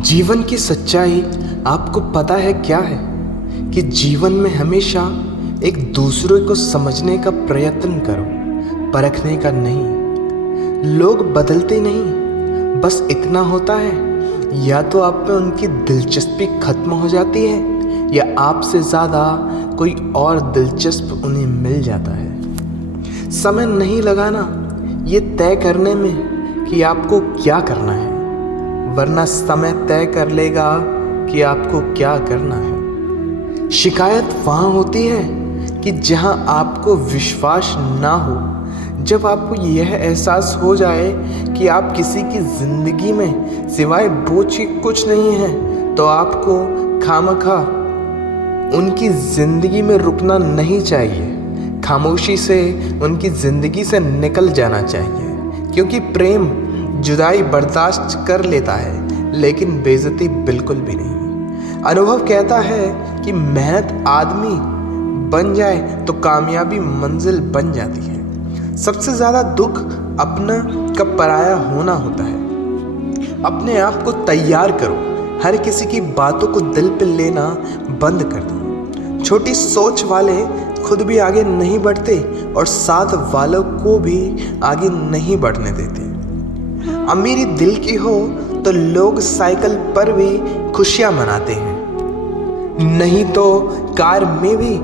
जीवन की सच्चाई आपको पता है क्या है कि जीवन में हमेशा एक दूसरे को समझने का प्रयत्न करो, परखने का नहीं। लोग बदलते नहीं, बस इतना होता है या तो आप में उनकी दिलचस्पी खत्म हो जाती है या आपसे ज़्यादा कोई और दिलचस्प उन्हें मिल जाता है। समय नहीं लगाना ये तय करने में कि आपको क्या करना है, वरना समय तय कर लेगा कि आपको क्या करना है। शिकायत वहाँ होती है कि जहाँ आपको विश्वास ना हो, जब आपको यह एहसास हो जाए कि आप किसी की ज़िंदगी में सिवाय बोझ के कुछ नहीं है, तो आपको खामखा उनकी ज़िंदगी में रुकना नहीं चाहिए। खामोशी से उनकी ज़िंदगी से निकल जाना चाहिए, क्योंकि प्रेम जुदाई बर्दाश्त कर लेता है लेकिन बेइज्जती बिल्कुल भी नहीं। अनुभव कहता है कि मेहनत आदमी बन जाए तो कामयाबी मंजिल बन जाती है। सबसे ज़्यादा दुख अपना का पराया होना होता है। अपने आप को तैयार करो, हर किसी की बातों को दिल पे लेना बंद कर दो। छोटी सोच वाले खुद भी आगे नहीं बढ़ते और साथ वालों को भी आगे नहीं बढ़ने देते। अमीरी दिल की हो तो लोग साइकिल पर भी खुशियां मनाते हैं, नहीं तो कार में भी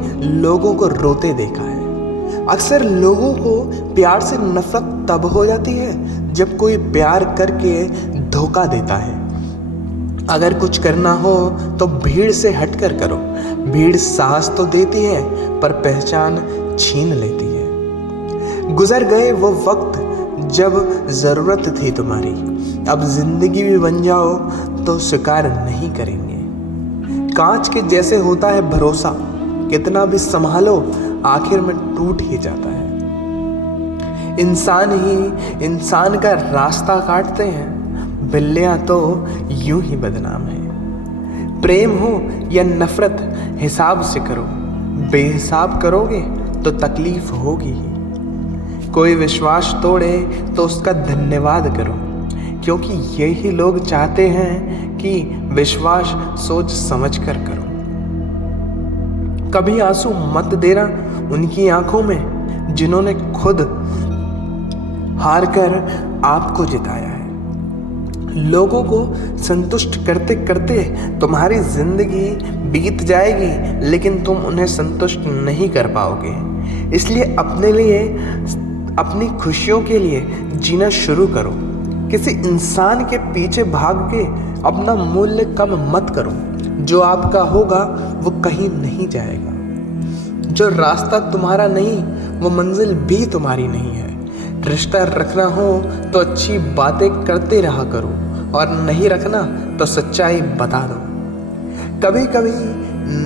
लोगों को रोते देखा है। अक्सर लोगों को प्यार से नफरत तब हो जाती है जब कोई प्यार करके धोखा देता है। अगर कुछ करना हो तो भीड़ से हटकर करो। भीड़ साहस तो देती है पर पहचान छीन लेती है। गुजर गए वो वक्त जब ज़रूरत थी तुम्हारी, अब जिंदगी भी बन जाओ तो स्वीकार नहीं करेंगे। कांच के जैसे होता है भरोसा, कितना भी संभालो आखिर में टूट ही जाता है। इंसान ही इंसान का रास्ता काटते हैं, बिल्लियां तो यूं ही बदनाम है। प्रेम हो या नफरत हिसाब से करो, बेहिसाब करोगे तो तकलीफ होगी ही। कोई विश्वास तोड़े तो उसका धन्यवाद करो, क्योंकि यही लोग चाहते हैं कि विश्वास सोच समझ कर करो। कभी आंसू मत देना उनकी आंखों में जिन्होंने खुद हार कर आपको जिताया है। लोगों को संतुष्ट करते करते तुम्हारी जिंदगी बीत जाएगी, लेकिन तुम उन्हें संतुष्ट नहीं कर पाओगे। इसलिए अपने लिए, अपनी खुशियों के लिए जीना शुरू करो। किसी इंसान के पीछे भाग के अपना मूल्य कम मत करो। जो आपका होगा वो कहीं नहीं जाएगा। जो रास्ता तुम्हारा नहीं वो मंजिल भी तुम्हारी नहीं है। रिश्ता रखना हो तो अच्छी बातें करते रहा करो, और नहीं रखना तो सच्चाई बता दो। कभी कभी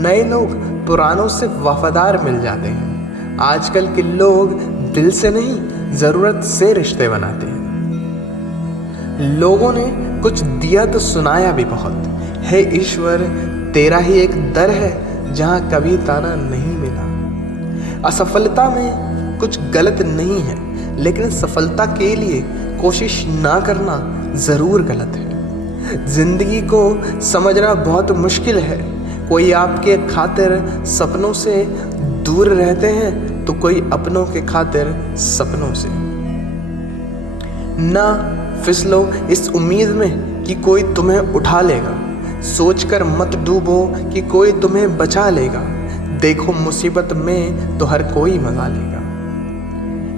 नए लोग पुरानों से वफादार मिल जाते हैं। आजकल के लोग दिल से नहीं, ज़रूरत से रिश्ते बनाते हैं। लोगों ने कुछ दिया तो सुनाया भी बहुत है। ईश्वर तेरा ही एक दर है जहाँ कभी ताना नहीं मिला। असफलता में कुछ गलत नहीं है, लेकिन सफलता के लिए कोशिश ना करना ज़रूर गलत है। जिंदगी को समझना बहुत मुश्किल है। कोई आपके खातिर सपनों से दूर रहते हैं तो कोई अपनों के खातिर सपनों से। ना फिसलो इस उम्मीद में कि कोई तुम्हें उठा लेगा। सोचकर मत डूबो कि कोई तुम्हें बचा लेगा। देखो मुसीबत में तो हर कोई मजा लेगा।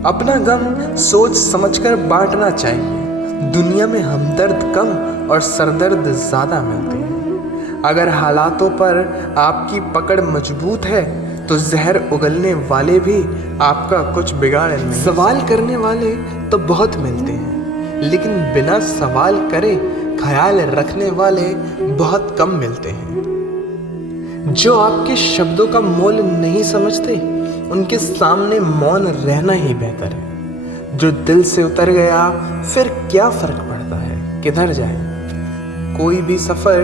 अपना गम सोच समझकर बांटना चाहिए। दुनिया में हमदर्द कम और सरदर्द ज़्यादा मिलते हैं। अगर हालातों पर आपकी पकड़ मजबूत है तो जहर उगलने वाले भी आपका कुछ बिगाड़ नहीं। सवाल करने वाले तो बहुत मिलते हैं, लेकिन बिना सवाल करे ख्याल रखने वाले बहुत कम मिलते हैं। जो आपके शब्दों का मोल नहीं समझते, उनके सामने मौन रहना ही बेहतर है। जो दिल से उतर गया फिर क्या फर्क पड़ता है किधर जाए। कोई भी सफ़र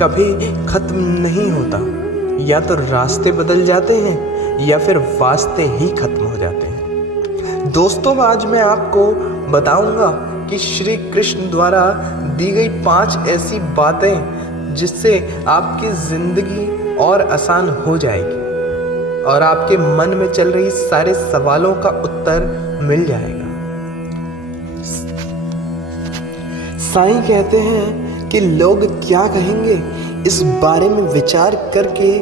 कभी ख़त्म नहीं होता। या तो रास्ते बदल जाते हैं या फिर वास्ते ही खत्म हो जाते हैं। दोस्तों, आज मैं आपको बताऊंगा कि श्री कृष्ण द्वारा दी गई 5 ऐसी बातें जिससे आपकी ज़िंदगी और आसान हो जाएगी और आपके मन में चल रही सारे सवालों का उत्तर मिल जाएगा। साईं कहते हैं कि लोग क्या कहेंगे इस बारे में विचार करके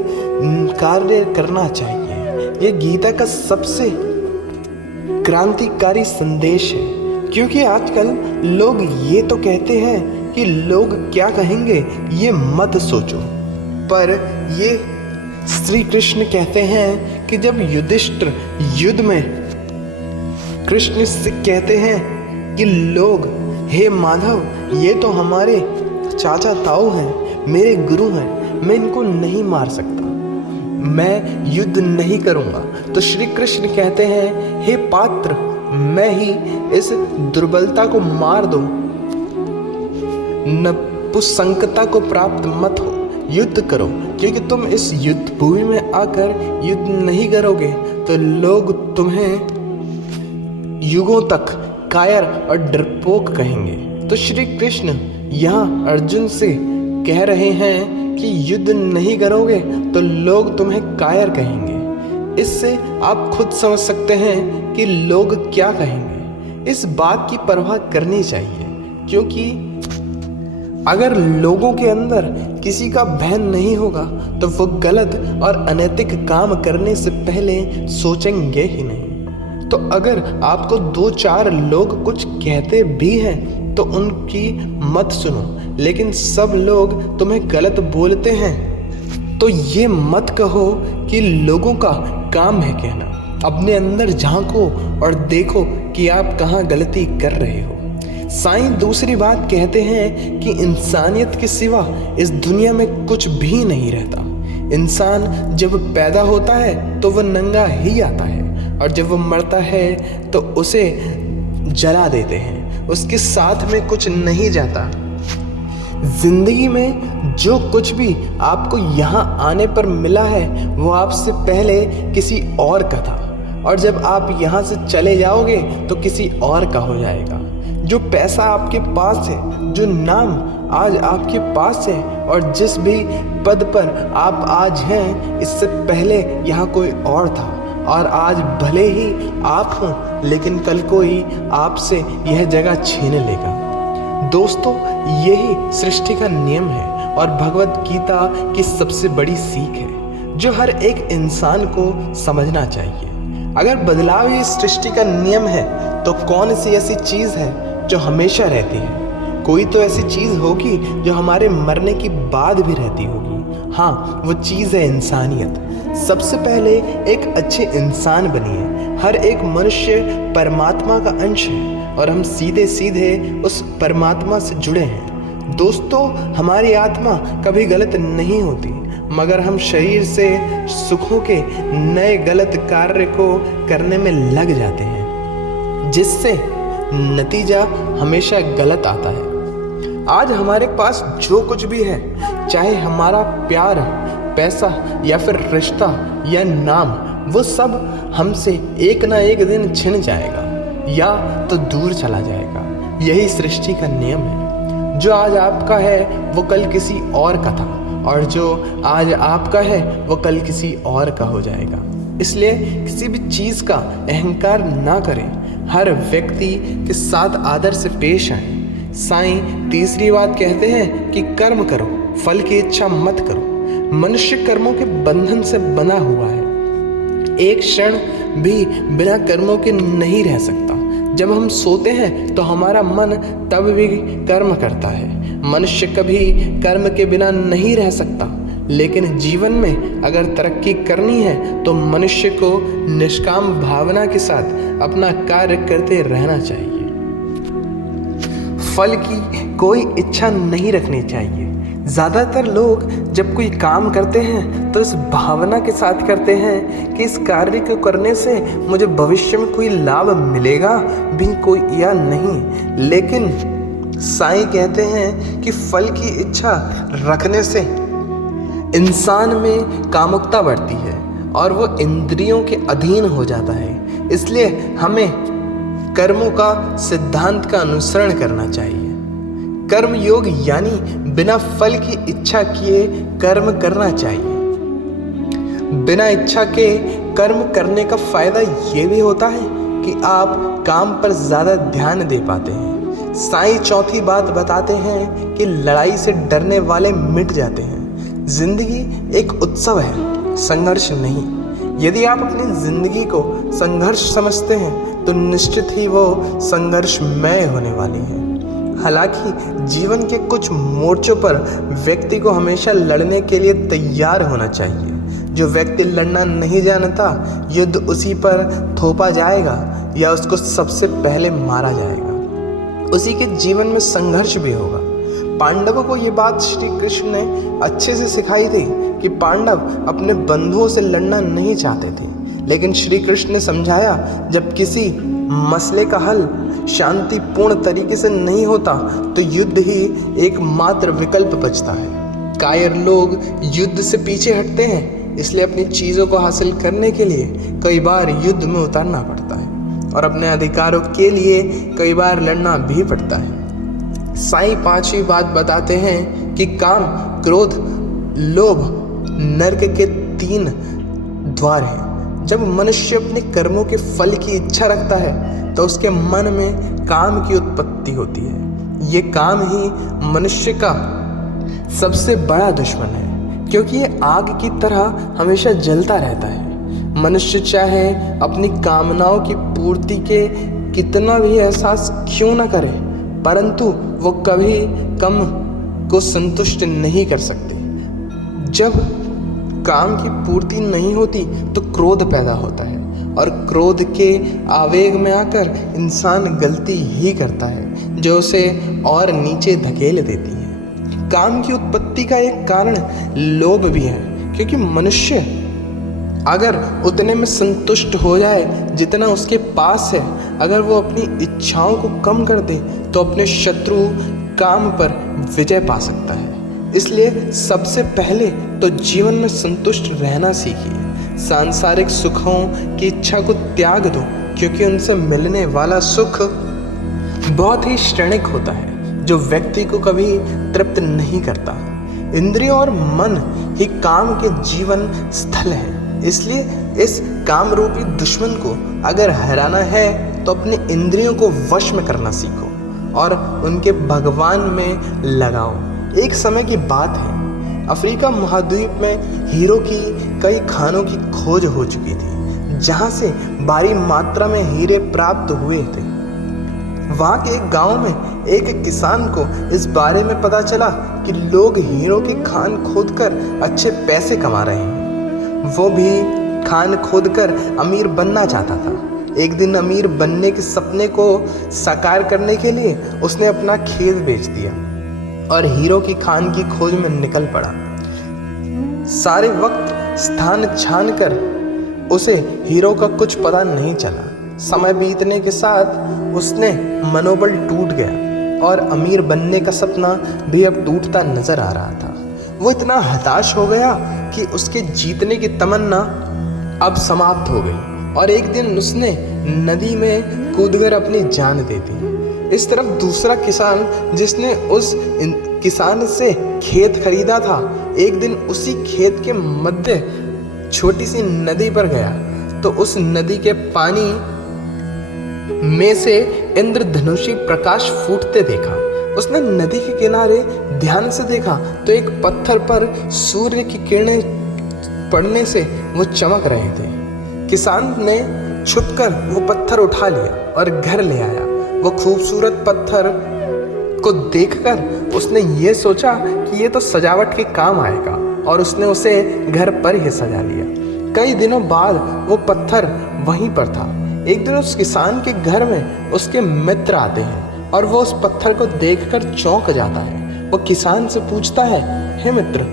कार्य करना चाहिए। ये गीता का सबसे क्रांतिकारी संदेश है, क्योंकि आजकल लोग ये तो कहते हैं कि लोग क्या कहेंगे ये मत सोचो, पर ये श्री कृष्ण कहते हैं कि जब युधिष्ठिर युद्ध में कृष्ण से कहते हैं कि लोग, हे माधव ये तो हमारे चाचा ताऊ हैं, मेरे गुरु हैं, मैं इनको नहीं मार सकता, मैं युद्ध नहीं करूँगा, तो श्री कृष्ण कहते हैं हे पात्र मैं ही इस दुर्बलता को मार दो, नपुंसकता को प्राप्त मत हो, युद्ध करो, क्योंकि तुम इस युद्ध भूमि में आकर युद्ध नहीं करोगे तो लोग तुम्हें युगों तक कायर और डरपोक कहेंगे। तो श्री कृष्ण यहाँ अर्जुन से कह रहे हैं कि युद्ध नहीं करोगे तो लोग तुम्हें कायर कहेंगे। इससे आप खुद समझ सकते हैं कि लोग क्या कहेंगे। इस बात की परवाह करनी चाहिए, क्योंकि अगर लोगों के अंदर किसी का भय नहीं होगा तो वो गलत और अनैतिक काम करने से पहले सोचेंगे ही नहीं। तो अगर आपको 2-4 लोग कुछ कहते भी हैं तो उनकी मत सुनो, लेकिन सब लोग तुम्हें गलत बोलते हैं तो ये मत कहो कि लोगों का काम है कहना। अपने अंदर झांको और देखो कि आप कहाँ गलती कर रहे हो। साईं दूसरी बात कहते हैं कि इंसानियत के सिवा इस दुनिया में कुछ भी नहीं रहता। इंसान जब पैदा होता है तो वह नंगा ही आता है, और जब वो मरता है तो उसे जला देते हैं, उसके साथ में कुछ नहीं जाता। जिंदगी में जो कुछ भी आपको यहाँ आने पर मिला है वो आपसे पहले किसी और का था, और जब आप यहाँ से चले जाओगे तो किसी और का हो जाएगा। जो पैसा आपके पास है, जो नाम आज आपके पास है, और जिस भी पद पर आप आज हैं, इससे पहले यहाँ कोई और था, और आज भले ही आप हों लेकिन कल कोई आपसे यह जगह छीन लेगा। दोस्तों, यही सृष्टि का नियम है और भगवत गीता की सबसे बड़ी सीख है जो हर एक इंसान को समझना चाहिए। अगर बदलाव ही सृष्टि का नियम है तो कौन सी ऐसी चीज़ है जो हमेशा रहती है? कोई तो ऐसी चीज़ होगी जो हमारे मरने की बाद भी रहती होगी। हाँ, वो चीज़ है इंसानियत। सबसे पहले एक अच्छे इंसान बनिए। हर एक मनुष्य परमात्मा का अंश है और हम सीधे सीधे उस परमात्मा से जुड़े हैं। दोस्तों, हमारी आत्मा कभी गलत नहीं होती, मगर हम शरीर से सुखों के नए गलत कार्य को करने में लग जाते हैं, जिससे नतीजा हमेशा गलत आता है। आज हमारे पास जो कुछ भी है, चाहे हमारा प्यार, पैसा या फिर रिश्ता या नाम, वो सब हमसे एक ना एक दिन छिन जाएगा या तो दूर चला जाएगा। यही सृष्टि का नियम है। जो आज आपका है वो कल किसी और का था, और जो आज आपका है वो कल किसी और का हो जाएगा। इसलिए किसी भी चीज़ का अहंकार ना करें, हर व्यक्ति के साथ आदर से पेश आएं। साईं तीसरी बात कहते हैं कि कर्म करो, फल की इच्छा मत करो। मनुष्य कर्मों के बंधन से बना हुआ है, एक क्षण भी बिना कर्मों के नहीं रह सकता। जब हम सोते हैं तो हमारा मन तब भी कर्म करता है। मनुष्य कभी कर्म के बिना नहीं रह सकता, लेकिन जीवन में अगर तरक्की करनी है तो मनुष्य को निष्काम भावना के साथ अपना कार्य करते रहना चाहिए। फल की कोई इच्छा नहीं रखनी चाहिए। ज़्यादातर लोग जब कोई काम करते हैं तो इस भावना के साथ करते हैं कि इस कार्य को करने से मुझे भविष्य में कोई लाभ मिलेगा भी कोई या नहीं। लेकिन साईं कहते हैं कि फल की इच्छा रखने से इंसान में कामुकता बढ़ती है और वो इंद्रियों के अधीन हो जाता है। इसलिए हमें कर्मों का सिद्धांत का अनुसरण करना चाहिए। कर्म योग यानी बिना फल की इच्छा किए कर्म करना चाहिए। बिना इच्छा के कर्म करने का फायदा ये भी होता है कि आप काम पर ज़्यादा ध्यान दे पाते हैं। साईं चौथी बात बताते हैं कि लड़ाई से डरने वाले मिट जाते हैं। जिंदगी एक उत्सव है, संघर्ष नहीं। यदि आप अपनी जिंदगी को संघर्ष समझते हैं तो निश्चित ही वो संघर्षमय होने वाली है। हालांकि जीवन के कुछ मोर्चों पर व्यक्ति को हमेशा लड़ने के लिए तैयार होना चाहिए। जो व्यक्ति लड़ना नहीं जानता, युद्ध उसी पर थोपा जाएगा या उसको सबसे पहले मारा जाएगा। उसी के जीवन में संघर्ष भी होगा। पांडवों को ये बात श्री कृष्ण ने अच्छे से सिखाई थी कि पांडव अपने बंधुओं से लड़ना नहीं चाहते थे, लेकिन श्री कृष्ण ने समझाया जब किसी मसले का हल शांतिपूर्ण तरीके से नहीं होता तो युद्ध ही एकमात्र विकल्प बचता है। कायर लोग युद्ध से पीछे हटते हैं, इसलिए अपनी चीज़ों को हासिल करने के लिए कई बार युद्ध में उतरना पड़ता है और अपने अधिकारों के लिए कई बार लड़ना भी पड़ता है। साईं पांचवी बात बताते हैं कि काम, क्रोध, लोभ नरक के 3 द्वार हैं। जब मनुष्य अपने कर्मों के फल की इच्छा रखता है तो उसके मन में काम की उत्पत्ति होती है। ये काम ही मनुष्य का सबसे बड़ा दुश्मन है, क्योंकि ये आग की तरह हमेशा जलता रहता है। मनुष्य चाहे अपनी कामनाओं की पूर्ति के कितना भी एहसास क्यों न करे, परंतु वो कभी कम को संतुष्ट नहीं कर सकते। जब काम की पूर्ति नहीं होती तो क्रोध पैदा होता है और क्रोध के आवेग में आकर इंसान गलती ही करता है जो उसे और नीचे धकेल देती है। काम की उत्पत्ति का एक कारण लोभ भी है, क्योंकि मनुष्य अगर उतने में संतुष्ट हो जाए जितना उसके पास है, अगर वो अपनी इच्छाओं को कम कर दे तो अपने शत्रु काम पर विजय पा सकता है। इसलिए सबसे पहले तो जीवन में संतुष्ट रहना सीखिए। सांसारिक सुखों की इच्छा को त्याग दो, क्योंकि उनसे मिलने वाला सुख बहुत ही क्षणिक होता है जो व्यक्ति को कभी तृप्त नहीं करता। इंद्रियों और मन ही काम के जीवन स्थल है। इसलिए इस काम रूपी दुश्मन को अगर हराना है तो अपनी इंद्रियों को वश में करना सीखो और उनके भगवान में लगाओ। एक समय की बात है, अफ्रीका महाद्वीप में हीरो की कई खानों की खोज हो चुकी थी, जहां से भारी मात्रा में हीरे प्राप्त हुए थे। वहां के एक गांव में एक किसान को इस बारे में पता चला कि लोग हीरो की खान खोदकर अच्छे पैसे कमा रहे हैं। वो भी खान खोदकर अमीर बनना चाहता था। एक दिन अमीर बनने के सपने को साकार करने के लिए उसने अपना खेत बेच दिया और हीरो की खान की खोज में निकल पड़ा। सारे वक्त स्थान छान कर उसे हीरो का कुछ पता नहीं चला। समय बीतने के साथ उसने मनोबल टूट गया और अमीर बनने का सपना भी अब टूटता नजर आ रहा था। वो इतना हताश हो गया कि उसके जीतने की तमन्ना अब समाप्त हो गई और एक दिन उसने नदी में कूदकर अपनी जान दे दी। इस तरफ दूसरा किसान जिसने उस किसान से खेत खरीदा था, एक दिन उसी खेत के मध्य छोटी सी नदी पर गया तो उस नदी के पानी में से इंद्रधनुषी प्रकाश फूटते देखा। उसने नदी के किनारे ध्यान से देखा तो एक पत्थर पर सूर्य की किरणें पड़ने से वो चमक रहे थे। किसान ने छुपकर वो पत्थर उठा लिया और घर ले आया। वो खूबसूरत पत्थर को देखकर उसने ये सोचा कि ये तो सजावट के काम आएगा और उसने उसे घर पर ही सजा लिया। कई दिनों बाद वो पत्थर वहीं पर था। एक दिन उस किसान के घर में उसके मित्र आते हैं और वो उस पत्थर को देखकर चौंक जाता है। वो किसान से पूछता है, हे मित्र,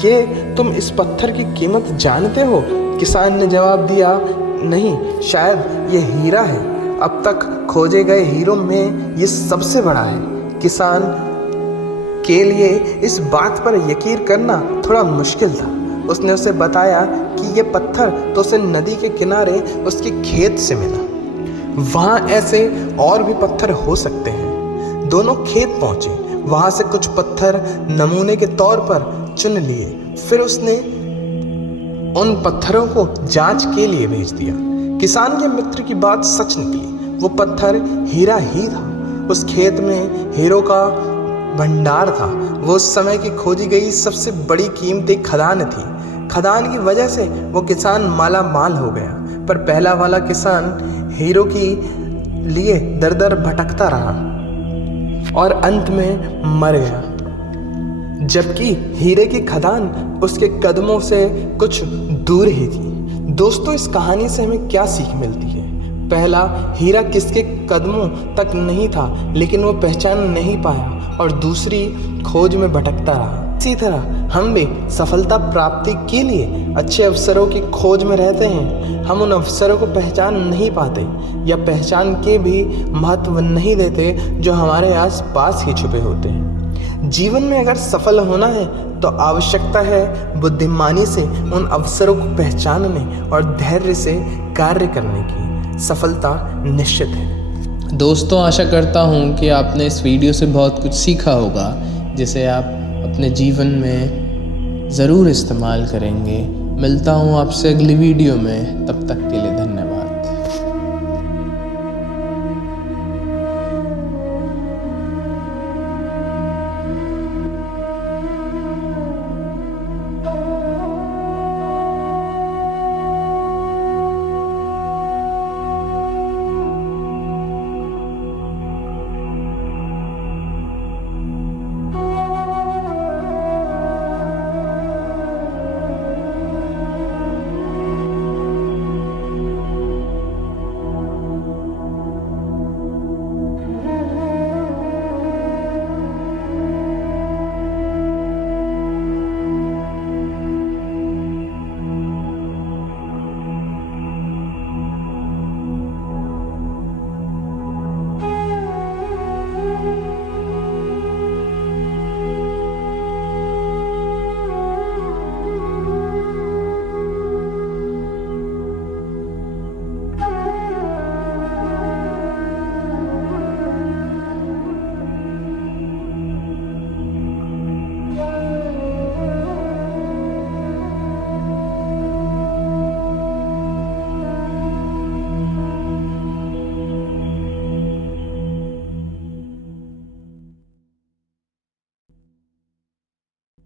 ये तुम इस पत्थर की कीमत जानते हो? किसान ने जवाब दिया, नहीं, शायद ये हीरा है। अब तक खोजे गए हीरों में ये सबसे बड़ा है। किसान के लिए इस बात पर यकीन करना थोड़ा मुश्किल था। उसने उसे बताया कि ये पत्थर तो उसे नदी के किनारे उसके खेत से मिला। वहाँ ऐसे और भी पत्थर हो सकते हैं। दोनों खेत पहुँचे, वहाँ से कुछ पत्थर नमूने के तौर पर चुन लिए। फिर उसने उन पत्थरों को जांच के लिए भेज दिया। किसान के मित्र की बात सच निकली, वो पत्थर हीरा ही था। उस खेत में हीरों का भंडार था। वो उस समय की खोजी गई सबसे बड़ी कीमती खदान थी। खदान की वजह से वो किसान माला माल हो गया, पर पहला वाला किसान हीरो की लिए दर दर भटकता रहा और अंत में मर गया, जबकि हीरे की खदान उसके कदमों से कुछ दूर ही थी। दोस्तों, इस कहानी से हमें क्या सीख मिलती है? पहला, हीरा किसके कदमों तक नहीं था, लेकिन वो पहचान नहीं पाया और दूसरी, खोज में भटकता रहा। इसी तरह हम भी सफलता प्राप्ति के लिए अच्छे अवसरों की खोज में रहते हैं। हम उन अवसरों को पहचान नहीं पाते या पहचान के भी महत्व नहीं देते जो हमारे आस पास ही छुपे होते हैं। जीवन में अगर सफल होना है तो आवश्यकता है बुद्धिमानी से उन अवसरों को पहचानने और धैर्य से कार्य करने की। सफलता निश्चित है। दोस्तों, आशा करता हूँ कि आपने इस वीडियो से बहुत कुछ सीखा होगा, जिसे आप अपने जीवन में ज़रूर इस्तेमाल करेंगे। मिलता हूँ आपसे अगली वीडियो में, तब तक के लिए